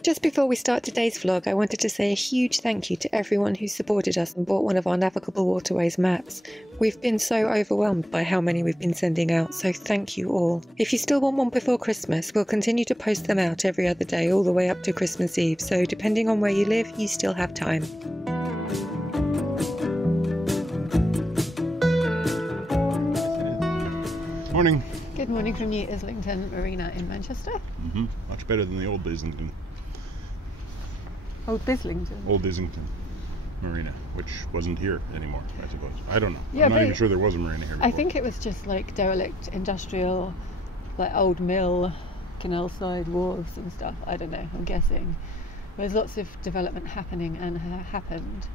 Just before we start today's vlog, I wanted to say a huge thank you to everyone who supported us and bought one of our Navigable Waterways maps. We've been so overwhelmed by how many we've been sending out, so thank you all. If you still want one before Christmas, we'll continue to post them out every other day all the way up to Christmas Eve, so depending on where you live, you still have time. Morning. Good morning from New Islington Marina in Manchester. Much better than the old Islington. Old Islington? Old Islington Marina, which wasn't here anymore, I suppose. I don't know. Yeah, I'm not even sure there was a marina here before. I think it was just like derelict industrial, like old mill, canal side wharves and stuff. I don't know, I'm guessing. There's lots of development happening and happened.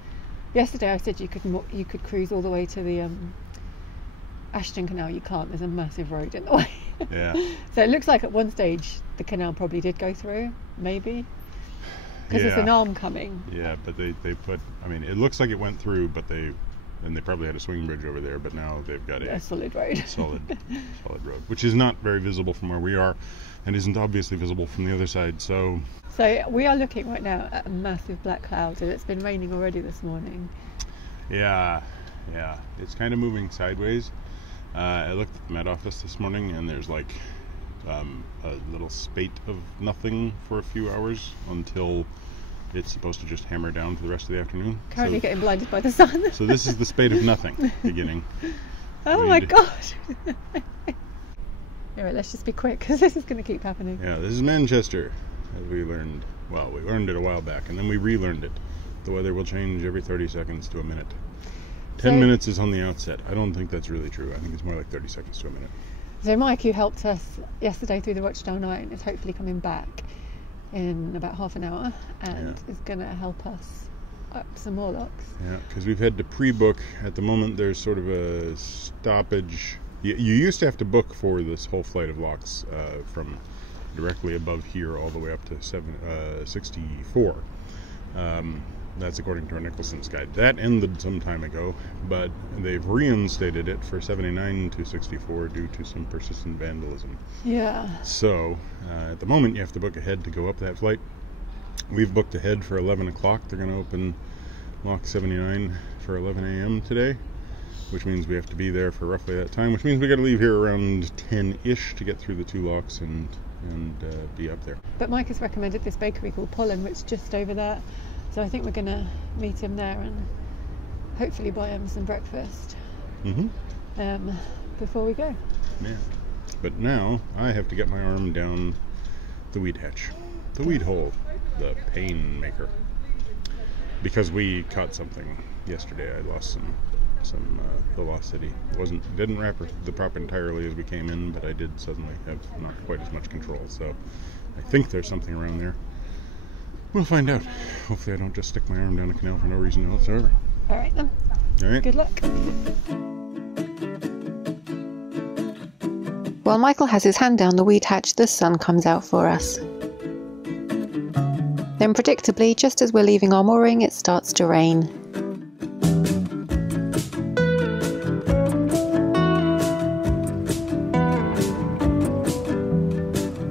Yesterday I said you could cruise all the way to the Ashton Canal. You can't, there's a massive road in the way. Yeah. So it looks like at one stage the canal probably did go through, maybe. Because there's an arm coming. Yeah, but they put, I mean, it looks like it went through, but they probably had a swing bridge over there, but now they've got a solid road. solid road, which is not very visible from where we are and isn't obviously visible from the other side, so we are looking right now at a massive black cloud, and it's been raining already this morning. Yeah, it's kind of moving sideways. I looked at the Met Office this morning, and there's like a little spate of nothing for a few hours until it's supposed to just hammer down for the rest of the afternoon. Currently getting blinded by the sun. So this is the spate of nothing beginning. Oh my gosh. Alright, let's just be quick because this is going to keep happening. Yeah, this is Manchester, as we learned. Well, we learned it a while back, and then we relearned it. The weather will change every 30 seconds to a minute. 10 minutes is on the outset. I don't think that's really true. I think it's more like 30 seconds to a minute. So Mike, who helped us yesterday through the Rochdale 9, is hopefully coming back in about half an hour and is going to help us up some more locks. Yeah, because we've had to pre-book. At the moment there's sort of a stoppage. You used to have to book for this whole flight of locks from directly above here all the way up to 64. That's according to our Nicholson's guide. That ended some time ago, but they've reinstated it for 79 to 64 due to some persistent vandalism. Yeah. So, at the moment you have to book ahead to go up that flight. We've booked ahead for 11 o'clock. They're going to open Lock 79 for 11 a.m. today, which means we have to be there for roughly that time, which means we got to leave here around 10-ish to get through the two locks and be up there. But Mike has recommended this bakery called Pollen, which is just over there. So I think we're going to meet him there and hopefully buy him some breakfast before we go. Yeah. But now I have to get my arm down the weed hatch, the weed hole, the pain maker. Because we caught something yesterday. I lost some velocity. Didn't wrap the prop entirely as we came in, but I did suddenly have not quite as much control. So I think there's something around there. We'll find out. Hopefully I don't just stick my arm down a canal for no reason whatsoever. Alright then. Alright. Good luck. While Michael has his hand down the weed hatch, the sun comes out for us. Then predictably, just as we're leaving our mooring, it starts to rain.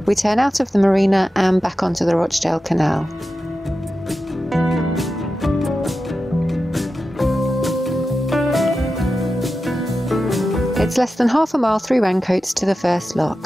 We turn out of the marina and back onto the Rochdale Canal. It's less than half a mile through Rancoats to the first lock.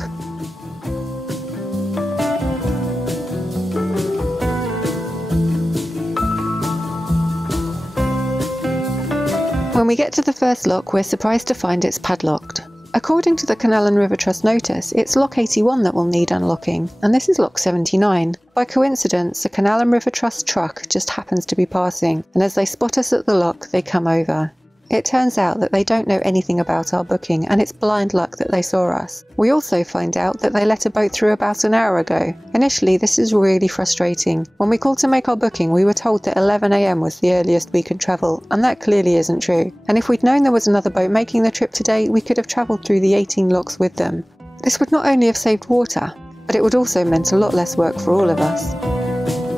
When we get to the first lock, we're surprised to find it's padlocked. According to the Canal and River Trust notice, it's lock 81 that will need unlocking, and this is lock 79. By coincidence, a Canal and River Trust truck just happens to be passing, and as they spot us at the lock, they come over. It turns out that they don't know anything about our booking, and it's blind luck that they saw us. We also find out that they let a boat through about an hour ago. Initially, this is really frustrating. When we called to make our booking, we were told that 11 a.m. was the earliest we could travel, and that clearly isn't true. And if we'd known there was another boat making the trip today, we could have travelled through the 18 locks with them. This would not only have saved water, but it would also meant a lot less work for all of us.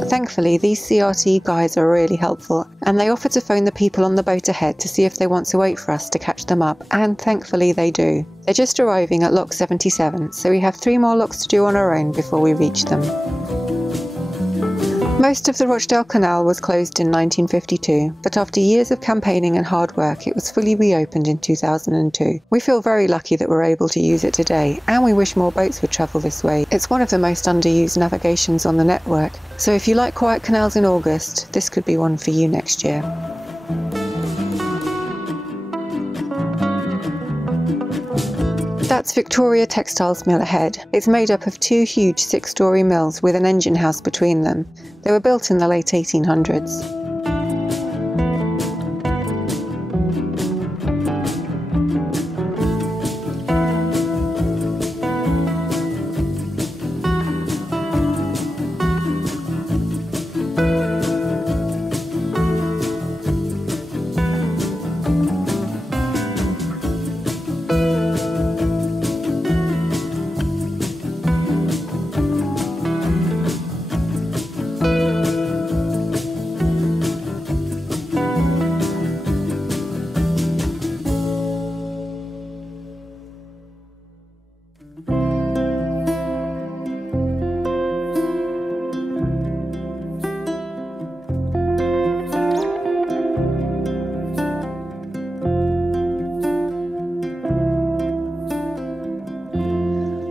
Thankfully, these CRT guys are really helpful, and they offer to phone the people on the boat ahead to see if they want to wait for us to catch them up, and thankfully they do. They're just arriving at lock 77, so we have 3 more locks to do on our own before we reach them. Most of the Rochdale Canal was closed in 1952, but after years of campaigning and hard work, it was fully reopened in 2002. We feel very lucky that we're able to use it today, and we wish more boats would travel this way. It's one of the most underused navigations on the network, so if you like quiet canals in August, this could be one for you next year. That's Victoria Textiles Mill ahead. It's made up of two huge 6-storey mills with an engine house between them. They were built in the late 1800s.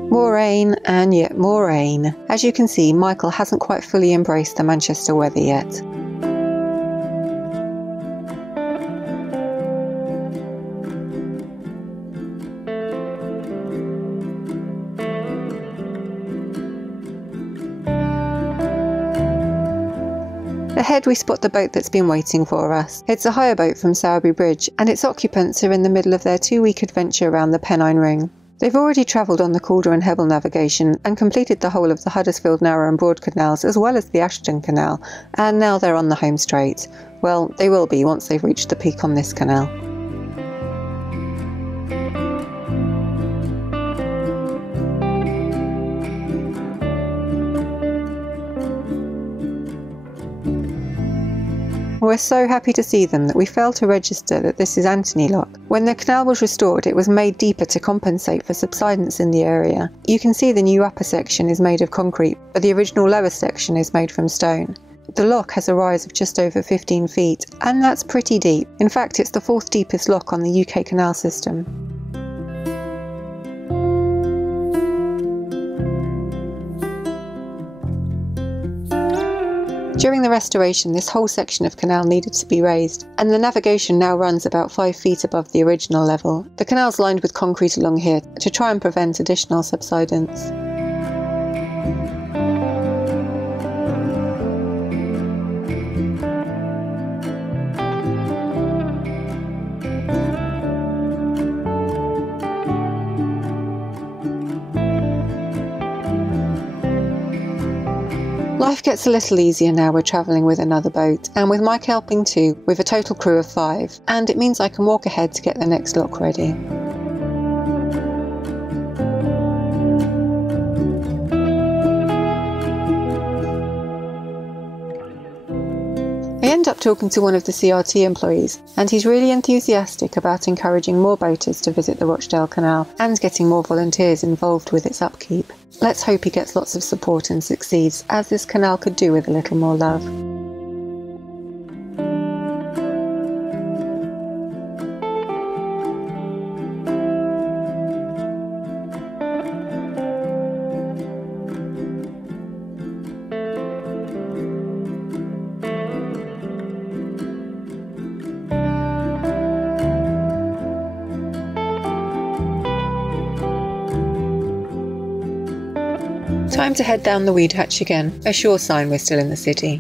More rain and yet more rain. As you can see, Michael hasn't quite fully embraced the Manchester weather yet. Ahead we spot the boat that's been waiting for us. It's a hire boat from Sowerby Bridge, and its occupants are in the middle of their 2-week adventure around the Pennine Ring. They've already travelled on the Calder and Hebble navigation and completed the whole of the Huddersfield Narrow and Broad canals as well as the Ashton Canal, and now they're on the home straight. Well, they will be once they've reached the peak on this canal. We're so happy to see them that we failed to register that this is Anthony Lock. When the canal was restored, it was made deeper to compensate for subsidence in the area. You can see the new upper section is made of concrete, but the original lower section is made from stone. The lock has a rise of just over 15 feet, and that's pretty deep. In fact, it's the 4th deepest lock on the UK canal system. During the restoration, this whole section of canal needed to be raised, and the navigation now runs about 5 feet above the original level. The canal's lined with concrete along here to try and prevent additional subsidence. Life gets a little easier now we're travelling with another boat, and with Mike helping too, we've a total crew of 5, and it means I can walk ahead to get the next lock ready. I end up talking to one of the CRT employees, and he's really enthusiastic about encouraging more boaters to visit the Rochdale Canal and getting more volunteers involved with its upkeep. Let's hope he gets lots of support and succeeds, as this canal could do with a little more love. Time to head down the weed hatch again, a sure sign we're still in the city.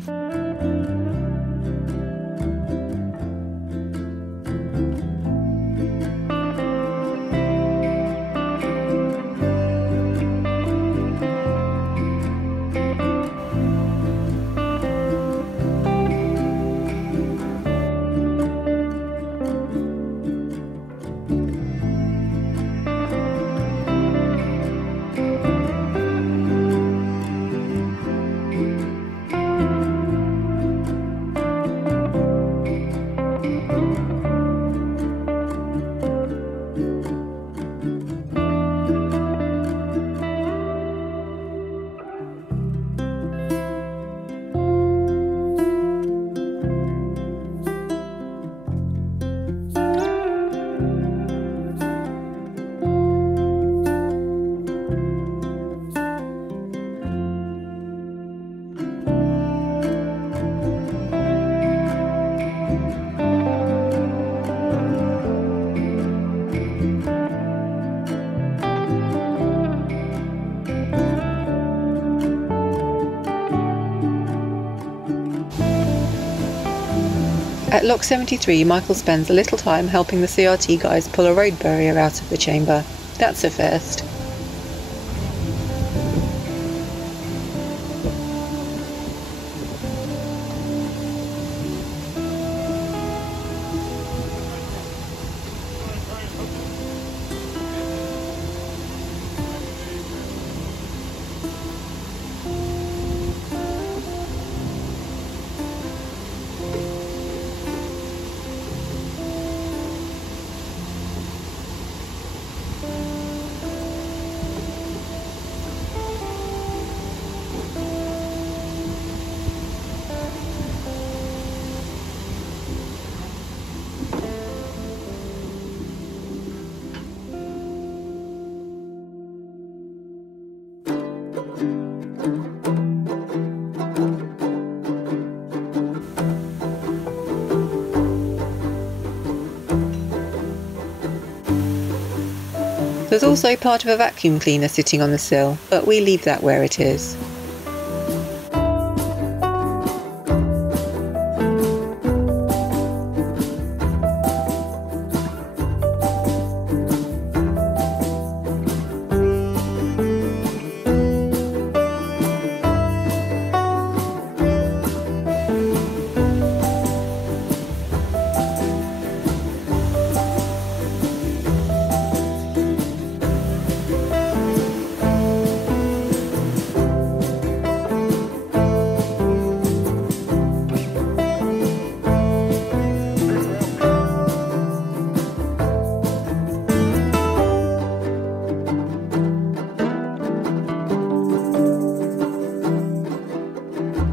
At lock 73, Michael spends a little time helping the CRT guys pull a road barrier out of the chamber. That's a first. There's also part of a vacuum cleaner sitting on the sill, but we leave that where it is.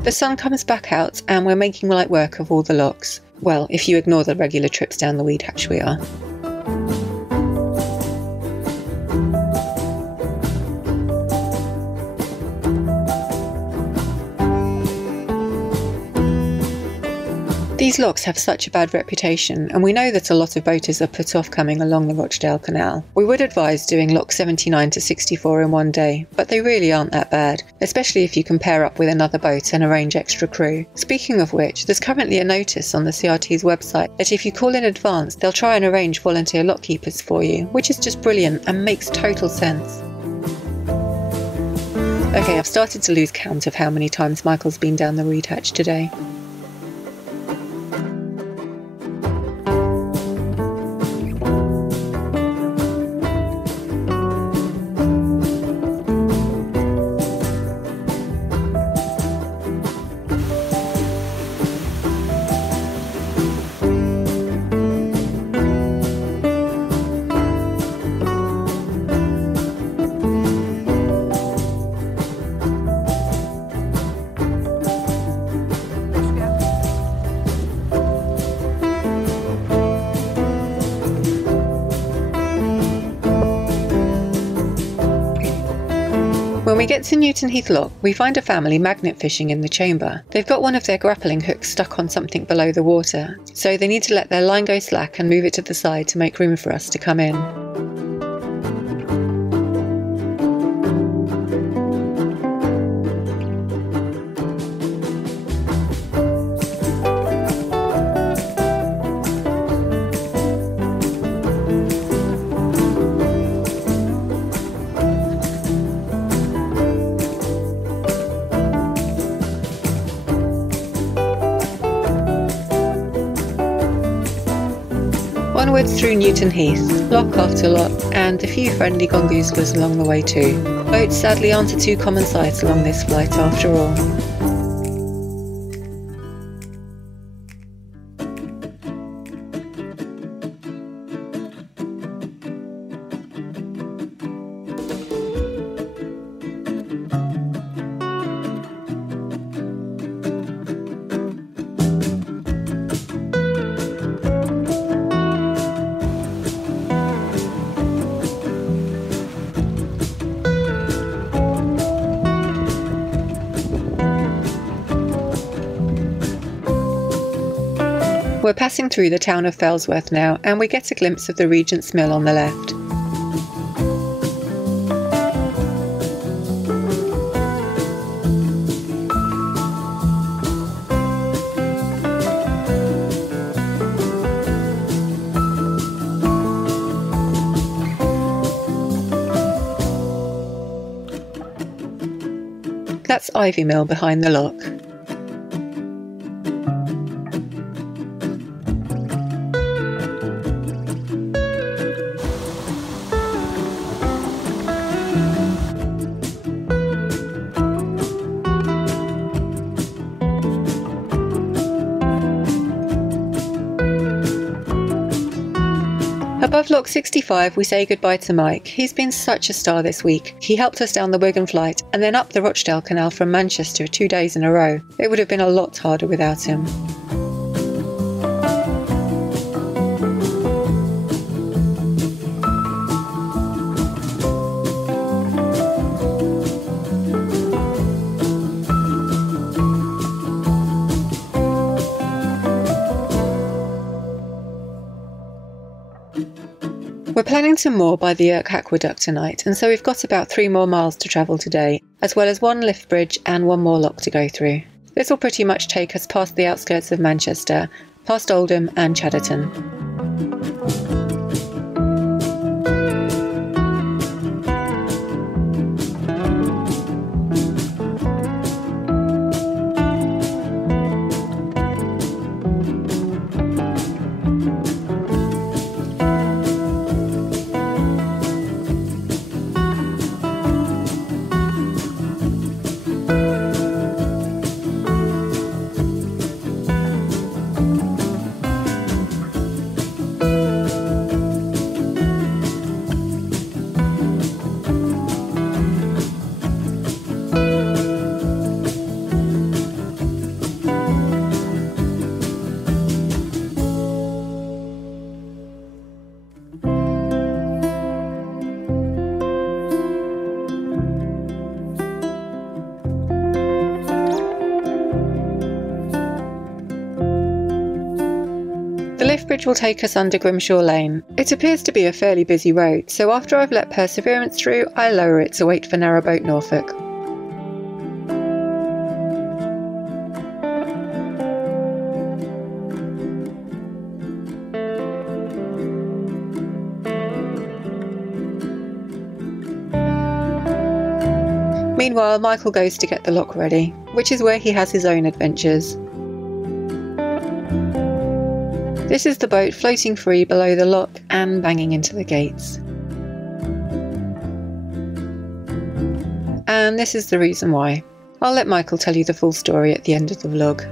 The sun comes back out and we're making light work of all the locks. Well, if you ignore the regular trips down the weed hatch we are. These locks have such a bad reputation, and we know that a lot of boaters are put off coming along the Rochdale Canal. We would advise doing locks 79 to 64 in one day, but they really aren't that bad, especially if you can pair up with another boat and arrange extra crew. Speaking of which, there's currently a notice on the CRT's website that if you call in advance, they'll try and arrange volunteer lock keepers for you, which is just brilliant and makes total sense. Okay, I've started to lose count of how many times Michael's been down the reed hatch today. When we get to Newton Heath Lock, we find a family magnet fishing in the chamber. They've got one of their grappling hooks stuck on something below the water, so they need to let their line go slack and move it to the side to make room for us to come in. Onwards through Newton Heath, lock after lock, and a few friendly gongoozlers along the way too. Boats sadly aren't a too common sight along this flight after all. We're passing through the town of Fellsworth now, and we get a glimpse of the Regent's Mill on the left. That's Ivy Mill behind the lock. Above Lock 65 we say goodbye to Mike. He's been such a star this week. He helped us down the Wigan flight and then up the Rochdale Canal from Manchester 2 days in a row. It would have been a lot harder without him. We're planning to moor by the Irk Aqueduct tonight, and so we've got about 3 more miles to travel today, as well as 1 lift bridge and 1 more lock to go through. This will pretty much take us past the outskirts of Manchester, past Oldham and Chadderton. The lift bridge will take us under Grimshaw Lane. It appears to be a fairly busy road, so after I've let Perseverance through, I lower it to wait for Narrowboat Norfolk. Meanwhile, Michael goes to get the lock ready, which is where he has his own adventures. This is the boat floating free below the lock and banging into the gates. And this is the reason why. I'll let Michael tell you the full story at the end of the vlog.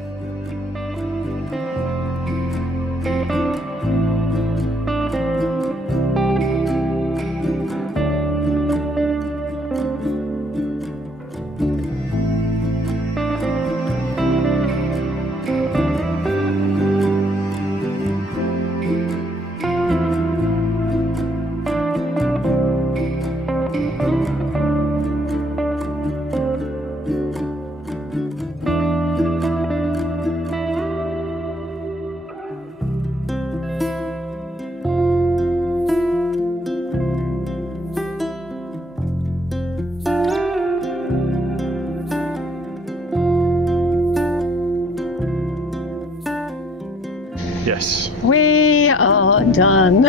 Yes. We are done.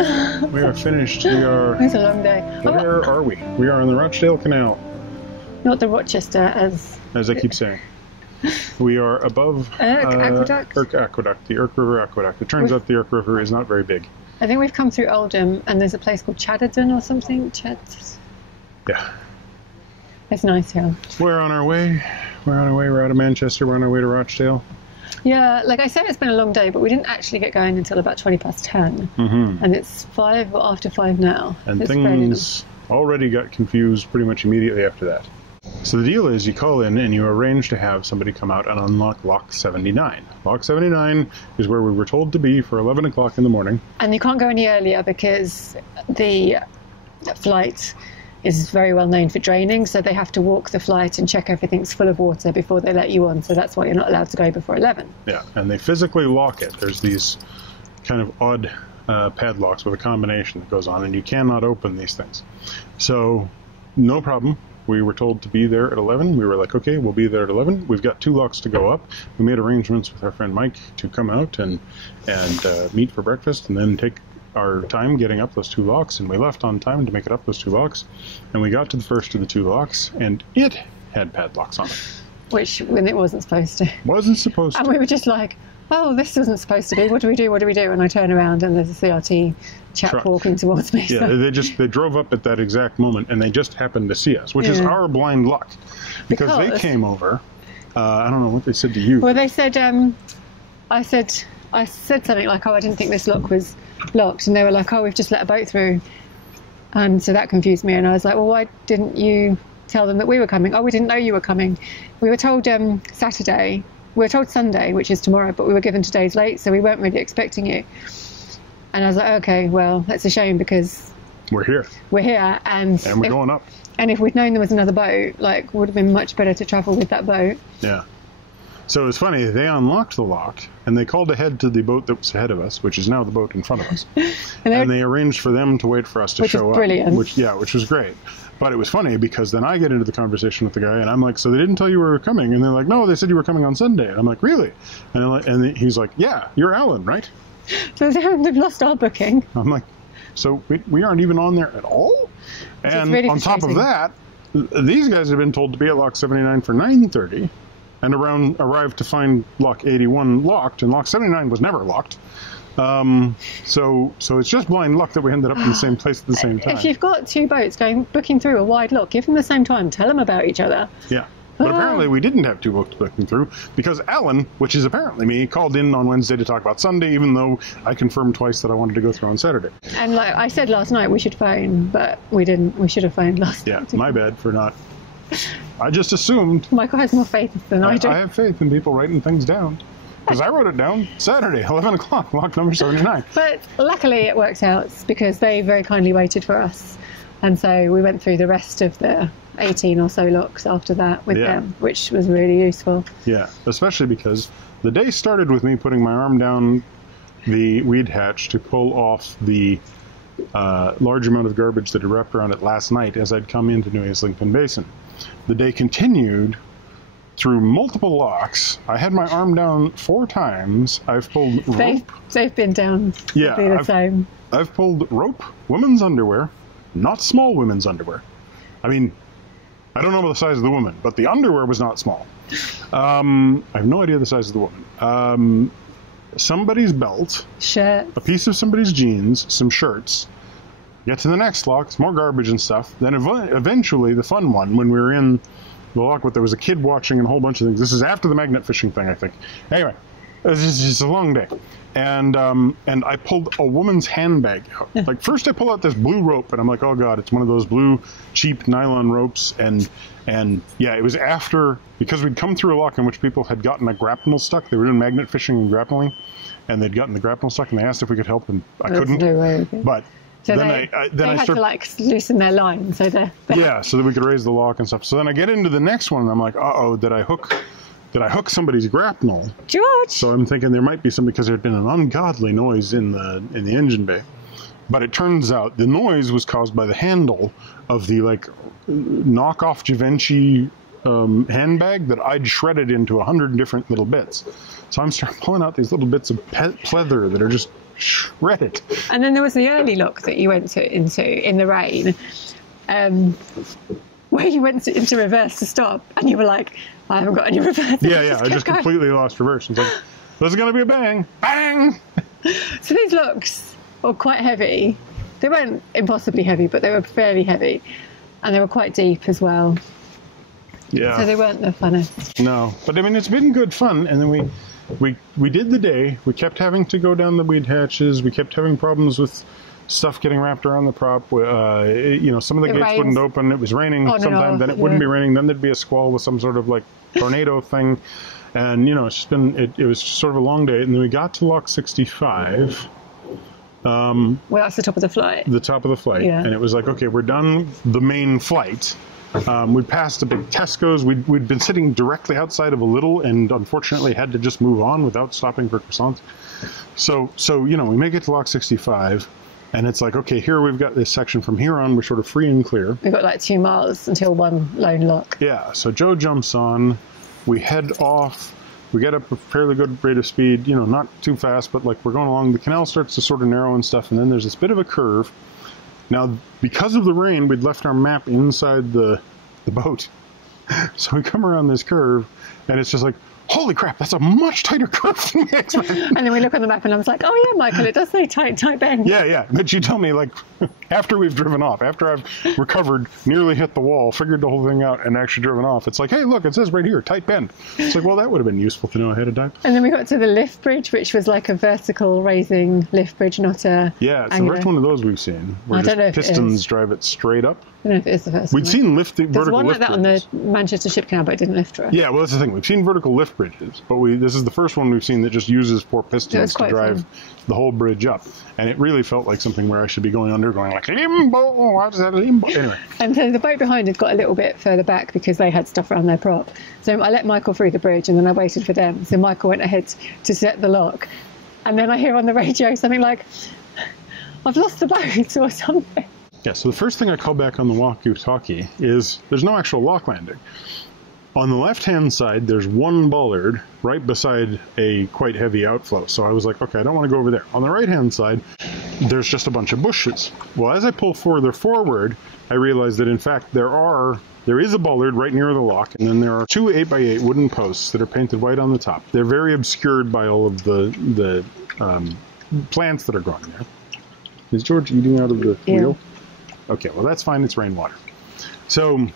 We are finished. We are. It's a long day. Where are we? We are on the Rochdale Canal. Not the Rochester, as I keep saying. We are above Aqueduct? Irk Aqueduct, the Irk River Aqueduct. It turns out the Irk River is not very big. I think we've come through Oldham, and there's a place called Chadderton or something. Yeah. It's nice here. We're on our way. We're out of Manchester. We're on our way to Rochdale. Yeah, like I said, it's been a long day, but we didn't actually get going until about 10 and it's 5 or after 5 now. And it's things already got confused pretty much immediately after that. So the deal is you call in and you arrange to have somebody come out and unlock Lock 79. Lock 79 is where we were told to be for 11 o'clock in the morning. And you can't go any earlier because the flight is very well known for draining, so they have to walk the flight and check everything's full of water before they let you on, so that's why you're not allowed to go before 11. Yeah, and they physically lock it. There's these kind of odd padlocks with a combination that goes on, and you cannot open these things. So, no problem. We were told to be there at 11. We were like, okay, we'll be there at 11. We've got 2 locks to go up. We made arrangements with our friend Mike to come out and meet for breakfast and then take our time getting up those 2 locks, and we left on time to make it up those 2 locks, and we got to the first of the 2 locks, and it had padlocks on it. which when it wasn't supposed to. Wasn't supposed to. And we were just like, oh, this wasn't supposed to be. What do we do? What do we do? And I turn around and there's a CRT chap Truck. walking towards me. Yeah, they drove up at that exact moment, and they just happened to see us, which is our blind luck, because they came over. I don't know what they said to you. Well, they said, I said something like, oh, I didn't think this lock was locked, and they were like, oh, we've just let a boat through, and so that confused me. And I was like, well, why didn't you tell them that we were coming? Oh, we didn't know you were coming. We were told Saturday. We were told Sunday, which is tomorrow, but we were given 2 days late, so we weren't really expecting you. And I was like, okay, well, that's a shame because we're here, and we're going up. And if we'd known there was another boat, like, would have been much better to travel with that boat. Yeah. So it was funny. They unlocked the lock, and they called ahead to the boat that was ahead of us, which is now the boat in front of us. and they arranged for them to wait for us to show up. Brilliant. Which was great. But it was funny because then I get into the conversation with the guy, and I'm like, so they didn't tell you we were coming? And they're like, no, they said you were coming on Sunday. And I'm like, really? And he's like, yeah, you're Alan, right? So they've lost our booking. I'm like, so we aren't even on there at all? And really on top of that, these guys have been told to be at Lock 79 for 9:30, and arrived to find Lock 81 locked, and Lock 79 was never locked. So it's just blind luck that we ended up in the same place at the same time. If you've got two boats booking through a wide lock, give them the same time. Tell them about each other. Yeah. But apparently we didn't have two boats booking through because Alan, which is apparently me, called in on Wednesday to talk about Sunday, even though I confirmed twice that I wanted to go through on Saturday. And like I said last night, we should phone, but we didn't. We should have phoned last night. Yeah, my bad for not. I just assumed. Michael has more faith than I do. I have faith in people writing things down. Because I wrote it down Saturday, 11 o'clock, lock number 79. But luckily it worked out because they very kindly waited for us. And so we went through the rest of the 18 or so locks after that with them, which was really useful. Yeah, especially because the day started with me putting my arm down the weed hatch to pull off the large amount of garbage that had wrapped around it last night as I'd come into New Islington Basin. The day continued through multiple locks. I had my arm down 4 times. I've pulled rope. They've been down. Yeah, the same. I've pulled rope, women's underwear, not small women's underwear. I mean, I don't know the size of the woman, but the underwear was not small. I have no idea the size of the woman. Somebody's belt, shirt, a piece of somebody's jeans, some shirts. Get to the next lock, it's more garbage and stuff. Then eventually, the fun one, when we were in the lock, there was a kid watching and a whole bunch of things. This is after the magnet fishing thing, I think. Anyway, it was just a long day. And I pulled a woman's handbag out. Like, first I pull out this blue rope, and I'm like, oh God, it's one of those blue, cheap nylon ropes. And yeah, it was after, because we'd come through a lock in which people had gotten a grapnel stuck. They were doing magnet fishing and grappling, and they'd gotten the grapnel stuck, and they asked if we could help, and I couldn't. No way, But so then they had to like loosen their line, so yeah, so that we could raise the lock and stuff. So then I get into the next one, and I'm like, uh-oh, did I hook somebody's grapnel? George! So I'm thinking there might be something, because there had been an ungodly noise in the engine bay. But it turns out the noise was caused by the handle of the like knockoff Givenchy handbag that I'd shredded into 100 different little bits. So I'm starting pulling out these little bits of pleather that are just shredded. And then there was the early lock that you went into in the rain, where you went into reverse to stop, and you were like, I haven't got any reverse. Yeah, I just completely lost reverse. It's like, there's going to be a bang, bang. So these locks were quite heavy. They weren't impossibly heavy, but they were fairly heavy, and they were quite deep as well. Yeah. So they weren't the funnest. No, but I mean, it's been good fun, and then we did the day. We kept having to go down the weed hatches. We kept having problems with stuff getting wrapped around the prop. You know, some of the gates wouldn't open. It was raining sometime. Then it wouldn't be raining. Then there'd be a squall with some sort of like tornado thing. And, you know, it's just been, it was sort of a long day. And then we got to Lock 65. Well, that's the top of the flight. The top of the flight. Yeah. And it was like, okay, we're done the main flight. We'd passed a big Tesco's. We'd been sitting directly outside of a little, and unfortunately had to just move on without stopping for croissants. So you know, we make it to Lock 65, and it's like, okay, here we've got this section. From here on, we're sort of free and clear. We've got like 2 miles until one lone lock. Yeah, so Joe jumps on. We head off. We get up a fairly good rate of speed, you know, not too fast, but like we're going along. The canal starts to sort of narrow and stuff, and then there's this bit of a curve. Now, because of the rain, we'd left our map inside the boat. So we come around this curve, and it's just like, holy crap, that's a much tighter curve than we expected. And then we look on the map and I was like, oh yeah, Michael, it does say tight bend. Yeah. But you tell me, like, after we've driven off, after I've recovered, nearly hit the wall, figured the whole thing out, and actually driven off, it's like, hey, look, it says right here, tight bend. It's like, well, that would have been useful to know ahead of time. And then we got to the lift bridge, which was like a vertical raising lift bridge, not a Yeah, it's angular. the first one of those we've seen, where I don't know if pistons drive it straight up. I don't know if it is the first We'd one. seen vertical There's one like lift that on bridges. the Manchester Ship Canal, but it didn't lift for us. Yeah, well, that's the thing. We've seen vertical lift bridges, but this is the first one we've seen that just uses 4 pistons to quite drive fun. the whole bridge up. And it really felt like something where I should be going under, going like, limbo, what is that, limbo? Anyway. And so the boat behind had got a little bit further back because they had stuff around their prop. So I let Michael through the bridge and then I waited for them. So Michael went ahead to set the lock. And then I hear on the radio something like, I've lost the boat or something. Yeah, so the first thing I call back on the walkie-talkie is there's no actual lock landing. On the left-hand side, there's one bollard right beside a quite heavy outflow. So I was like, okay, I don't want to go over there. On the right-hand side, there's just a bunch of bushes. Well, as I pull further forward, I realize that, in fact, there is a bollard right near the lock, and then there are 2 8x8 wooden posts that are painted white on the top. They're very obscured by all of the plants that are growing there. Is George eating out of the wheel? Okay, well, that's fine. It's rainwater. So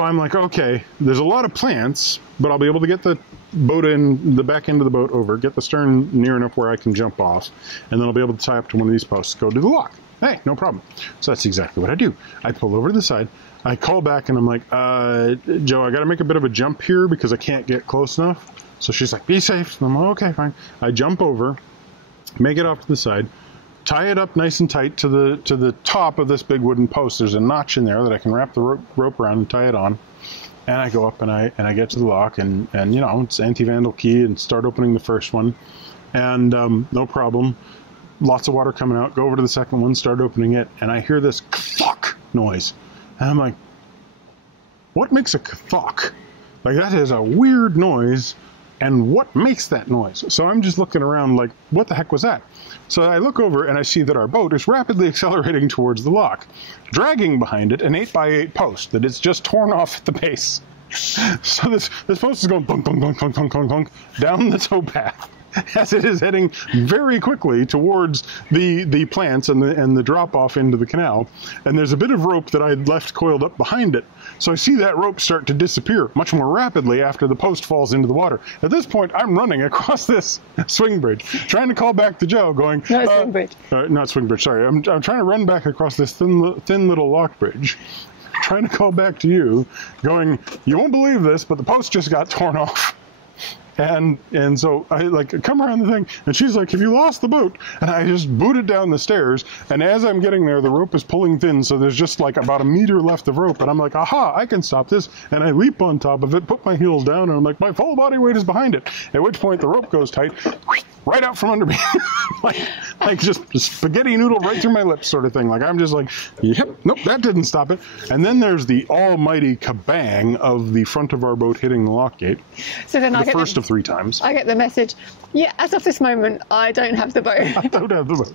I'm like, okay, there's a lot of plants, but I'll be able to get the boat in, the back end of the boat over, get the stern near enough where I can jump off, and then I'll be able to tie up to one of these posts, go to the lock. Hey, no problem. So that's exactly what I do. I pull over to the side. I call back, and I'm like, Joe, I got to make a bit of a jump here because I can't get close enough. So she's like, be safe. And I'm like, okay, fine. I jump over, make it off to the side, tie it up nice and tight to the top of this big wooden post. There's a notch in there that I can wrap the rope around and tie it on. And I go up and I get to the lock and you know, it's anti-vandal key and start opening the first one. And no problem. Lots of water coming out. Go over to the second one, start opening it, and I hear this thwack noise. And I'm like, what makes a thwack? Like, that is a weird noise. And what makes that noise? So I'm just looking around like, what the heck was that? So I look over and I see that our boat is rapidly accelerating towards the lock, dragging behind it an 8x8 post that it's just torn off at the base. So this post is going bunk, bunk, bunk, bunk, bunk, bunk, bunk, down the towpath as it is heading very quickly towards the plants and the drop off into the canal. And there's a bit of rope that I had left coiled up behind it. So I see that rope start to disappear much more rapidly after the post falls into the water. At this point, I'm running across this swing bridge, trying to call back to Joe, going... No, swing bridge. Not swing bridge, sorry. I'm trying to run back across this thin little lock bridge, trying to call back to you, going, you won't believe this, but the post just got torn off. And so I like come around the thing, and she's like, have you lost the boat? And I just booted down the stairs, and as I'm getting there, the rope is pulling thin, so there's just like about a meter left of rope, and I'm like, aha, I can stop this. And I leap on top of it, put my heels down, and I'm like, my full body weight is behind it. At which point the rope goes tight, right out from under me. like just spaghetti noodle right through my lips sort of thing. Like, I'm just like, yep, nope, that didn't stop it. And then there's the almighty kabang of the front of our boat hitting the lock gate. So then the first of 3 times. I get the message, yeah, as of this moment, I don't have the boat. I don't have the boat.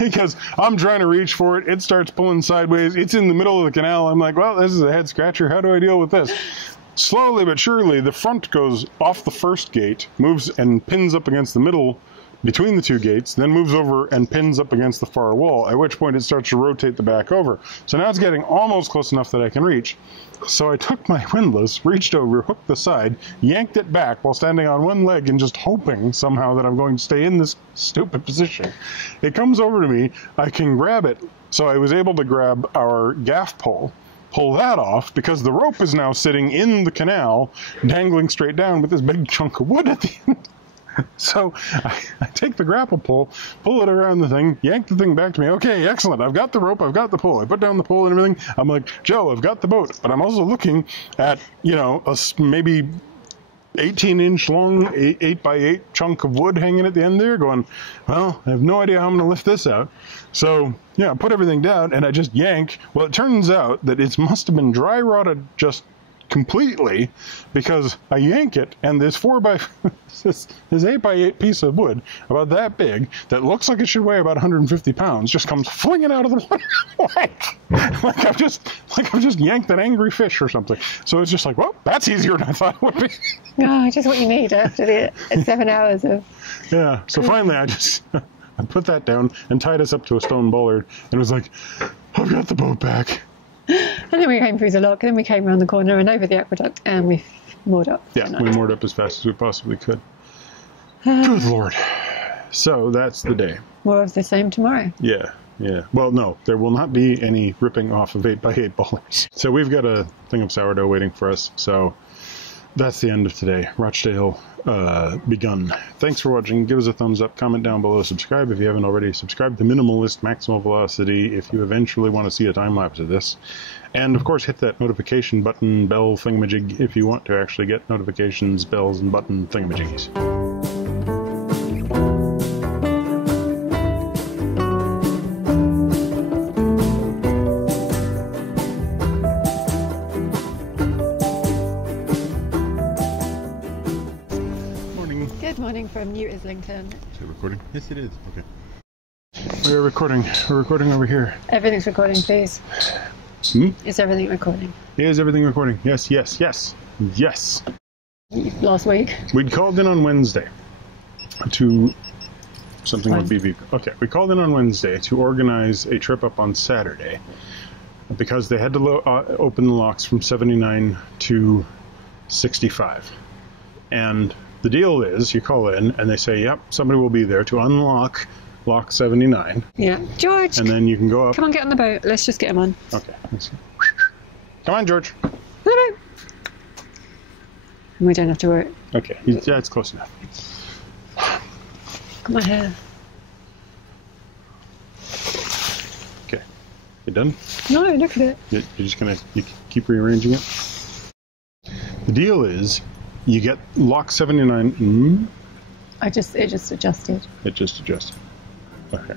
Because I'm trying to reach for it. It starts pulling sideways. It's in the middle of the canal. I'm like, well, this is a head scratcher. How do I deal with this? Slowly but surely, the front goes off the first gate, moves and pins up against the middle between the 2 gates, then moves over and pins up against the far wall, at which point it starts to rotate the back over. So now it's getting almost close enough that I can reach. So I took my windlass, reached over, hooked the side, yanked it back while standing on one leg and just hoping somehow that I'm going to stay in this stupid position. It comes over to me, I can grab it. So I was able to grab our gaff pole, pull that off, because the rope is now sitting in the canal, dangling straight down with this big chunk of wood at the end. So I take the grapple pole, pull it around the thing, yank the thing back to me. Okay, excellent. I've got the rope. I've got the pole. I put down the pole and everything. I'm like, Joe, I've got the boat. But I'm also looking at, you know, a maybe 18-inch long 8x8 chunk of wood hanging at the end there going, well, I have no idea how I'm going to lift this out. So, I put everything down and I just yank. Well, it turns out that it must have been dry rotted just completely because I yank it and this 8x8 piece of wood about that big that looks like it should weigh about 150 pounds just comes flinging out of the water like I've just yanked an angry fish or something. So it's just like, well, that's easier than I thought it would be. Oh, just what you need after the 7 hours of... Yeah, so finally I put that down and tied us up to a stone bollard and was like, I've got the boat back. And then we came through the lock, and then we came around the corner and over the aqueduct, and we moored up. Yeah, we moored up as fast as we possibly could. Good Lord. So that's the day. More of the same tomorrow. Yeah. Well, no, there will not be any ripping off of 8x8 bowlers. So we've got a thing of sourdough waiting for us. So that's the end of today. Rochdale begun. Thanks for watching. Give us a thumbs up, comment down below, subscribe if you haven't already. Subscribe to Minimalist Maximal Velocity if you eventually want to see a time lapse of this. And of course, hit that notification button, bell thingamajig if you want to actually get notifications, bells, and button thingamajiggies. Good morning from New Islington. Is it recording? Yes, it is. Okay. We're recording. We're recording over here. Everything's recording, please. Is everything recording? Is everything recording? Yes, yes, yes, yes. Last week? We'd called in on Wednesday to something with BB. Okay, we called in on Wednesday to organize a trip up on Saturday because they had to open the locks from 79 to 65. And the deal is, you call in and they say, yep, somebody will be there to unlock lock 79. Yeah. George! And then you can go up. Come on, get on the boat. Let's just get him on. Okay. Come on, George. On the boat. And we don't have to worry. Okay. Yeah, it's close enough. Got my hair. Okay. You done? No, look at it. You're just going to keep rearranging it? The deal is, you get lock 79. It just adjusted. It just adjusted. Okay.